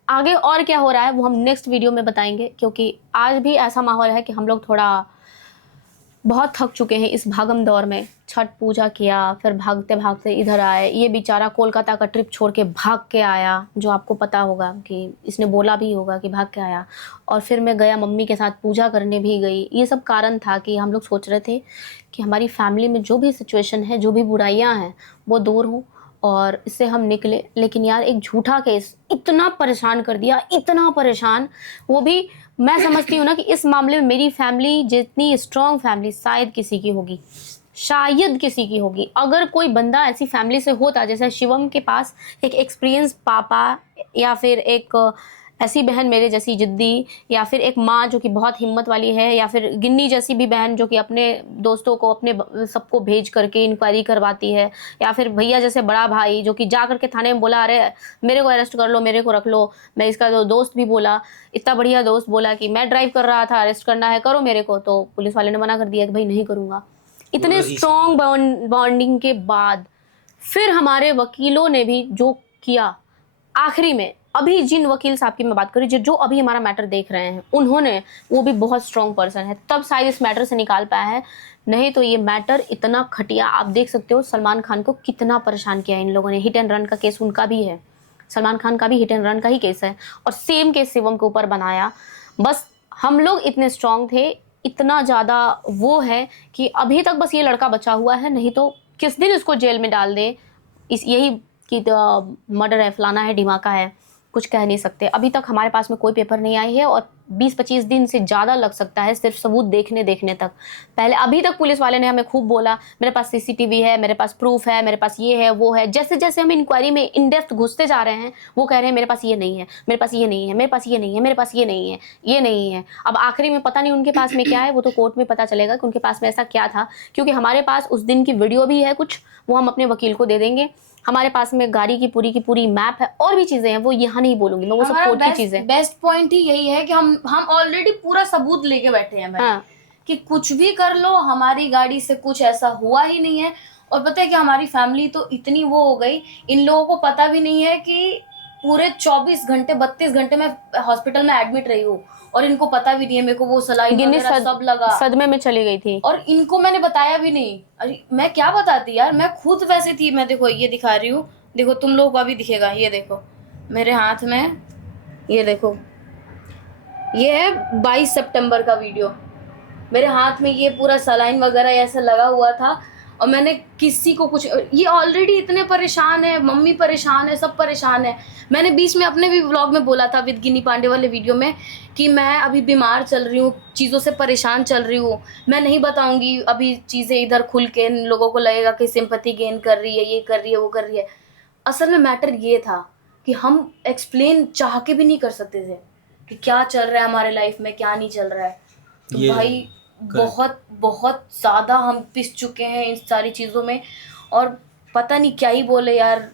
आगे और क्या हो रहा है वो हम नेक्स्ट वीडियो में बताएंगे, क्योंकि आज भी ऐसा माहौल है कि हम लोग थोड़ा बहुत थक चुके हैं इस भागम दौर में। छठ पूजा किया, फिर भागते भागते इधर आए। ये बेचारा कोलकाता का ट्रिप छोड़ के भाग के आया, जो आपको पता होगा कि इसने बोला भी होगा कि भाग के आया। और फिर मैं गया, मम्मी के साथ पूजा करने भी गई। ये सब कारण था कि हम लोग सोच रहे थे कि हमारी फैमिली में जो भी सिचुएशन है, जो भी बुराइयां हैं, वो दूर हों और इससे हम निकले। लेकिन यार, एक झूठा केस इतना परेशान कर दिया, इतना परेशान। वो भी मैं समझती हूँ ना कि इस मामले में मेरी फैमिली जितनी स्ट्रॉन्ग फैमिली शायद किसी की होगी, शायद किसी की होगी। अगर कोई बंदा ऐसी फैमिली से होता, जैसे शिवम के पास एक एक्सपीरियंस पापा, या फिर एक ऐसी बहन मेरे जैसी जिद्दी, या फिर एक माँ जो कि बहुत हिम्मत वाली है, या फिर गिन्नी जैसी भी बहन जो कि अपने दोस्तों को, अपने सबको भेज करके इंक्वायरी करवाती है, या फिर भैया जैसे बड़ा भाई जो कि जा करके थाने में बोला, अरे मेरे को अरेस्ट कर लो, मेरे को रख लो। मैं इसका जो दोस्त भी बोला, इतना बढ़िया दोस्त बोला कि मैं ड्राइव कर रहा था, अरेस्ट करना है करो मेरे को, तो पुलिस वाले ने मना कर दिया कि भाई नहीं करूँगा। इतने स्ट्रॉन्ग बॉन्डिंग के बाद फिर हमारे वकीलों ने भी जो किया, आखिरी में अभी जिन वकील साहब की मैं बात करी, जो अभी हमारा मैटर देख रहे हैं, उन्होंने, वो भी बहुत स्ट्रॉन्ग पर्सन है, तब शायद इस मैटर से निकाल पाया है। नहीं तो ये मैटर इतना खटिया, आप देख सकते हो सलमान खान को कितना परेशान किया इन लोगों ने। हिट एंड रन का केस उनका भी है, सलमान खान का भी हिट एंड रन का ही केस है, और सेम केस शिवम के ऊपर बनाया। बस हम लोग इतने स्ट्रॉन्ग थे, इतना ज़्यादा वो है कि अभी तक बस ये लड़का बचा हुआ है, नहीं तो किस दिन इसको जेल में डाल दे, इस यही कि मर्डर है, फलाना है, ढिमाका है, कुछ कह नहीं सकते। अभी तक हमारे पास में कोई पेपर नहीं आई है, और 20-25 दिन से ज़्यादा लग सकता है सिर्फ सबूत देखने तक। पहले अभी तक पुलिस वाले ने हमें खूब बोला, मेरे पास सीसीटीवी है, मेरे पास प्रूफ है, मेरे पास ये है वो है। जैसे जैसे हम इंक्वायरी में इन डेप्थ घुसते जा रहे हैं, वो कह रहे हैं मेरे पास ये नहीं है, मेरे पास ये नहीं है, मेरे पास ये नहीं है, मेरे पास ये नहीं है, ये नहीं है। अब आखिरी में पता नहीं उनके पास में क्या है, वो तो कोर्ट में पता चलेगा कि उनके पास में ऐसा क्या था, क्योंकि हमारे पास उस दिन की वीडियो भी है कुछ, वो हम अपने वकील को दे देंगे। हमारे पास में गाड़ी की पूरी मैप है, और भी चीजें हैं, वो यहाँ नहीं बोलूंगी मैं, वो सब कोर्ट की चीजें। बेस्ट पॉइंट ही यही है कि हम ऑलरेडी पूरा सबूत लेके बैठे हैं भाई, हाँ। कि कुछ भी कर लो, हमारी गाड़ी से कुछ ऐसा हुआ ही नहीं है। और पता है कि हमारी फैमिली तो इतनी वो हो गई, इन लोगों को पता भी नहीं है कि पूरे 24 घंटे 32 घंटे में हॉस्पिटल में एडमिट रही हूँ, और इनको पता भी नहीं है। मेरे को वो सलाइन वगैरह सब लगा, सदमे में चली गई थी, और इनको मैंने बताया भी नहीं। अरे मैं क्या बताती यार, मैं खुद वैसे थी। मैं देखो ये दिखा रही हूँ, देखो तुम लोगों को भी दिखेगा, ये देखो मेरे हाथ में, ये देखो, ये है 22 सितंबर का वीडियो। मेरे हाथ में ये पूरा सलाइन वगैरह ऐसा लगा हुआ था, और मैंने किसी को कुछ, ये ऑलरेडी इतने परेशान है, मम्मी परेशान है, सब परेशान है। मैंने बीच में अपने भी व्लॉग में बोला था विद गिनी पांडे वाले वीडियो में कि मैं अभी बीमार चल रही हूँ, चीज़ों से परेशान चल रही हूँ, मैं नहीं बताऊंगी अभी चीज़ें इधर खुल के, लोगों को लगेगा कि सिंपैथी गेन कर रही है, ये कर रही है, वो कर रही है। असल में मैटर ये था कि हम एक्सप्लेन चाह के भी नहीं कर सकते थे कि क्या चल रहा है हमारे लाइफ में, क्या नहीं चल रहा है। तो ये भाई बहुत बहुत ज़्यादा हम पिस चुके हैं इन सारी चीज़ों में, और पता नहीं क्या ही बोले यार।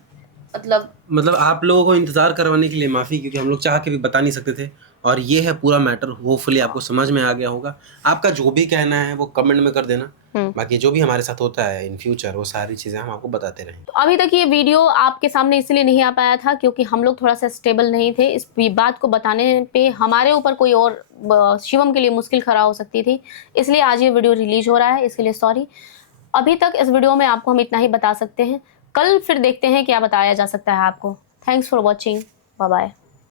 मतलब आप लोगों को इंतज़ार करवाने के लिए माफ़ी, क्योंकि हम लोग चाह के भी बता नहीं सकते थे। और ये है पूरा मैटर। होपफुली आपको समझ में आ गया होगा। आपका जो भी कहना है वो कमेंट में कर देना। बाकी जो भी हमारे साथ होता है इन फ्यूचर वो सारी चीज़ें हम आपको बताते रहेंगे। तो अभी तक ये वीडियो आपके सामने इसलिए नहीं आ पाया था क्योंकि हम लोग थोड़ा सा स्टेबल नहीं थे। इस बात को बताने पे हमारे ऊपर कोई और शिवम के लिए मुश्किल खड़ा हो सकती थी, इसलिए आज ये वीडियो रिलीज हो रहा है, इसके लिए सॉरी। अभी तक इस वीडियो में आपको हम इतना ही बता सकते हैं, कल फिर देखते हैं क्या बताया जा सकता है आपको। Thanks for watching, bye bye.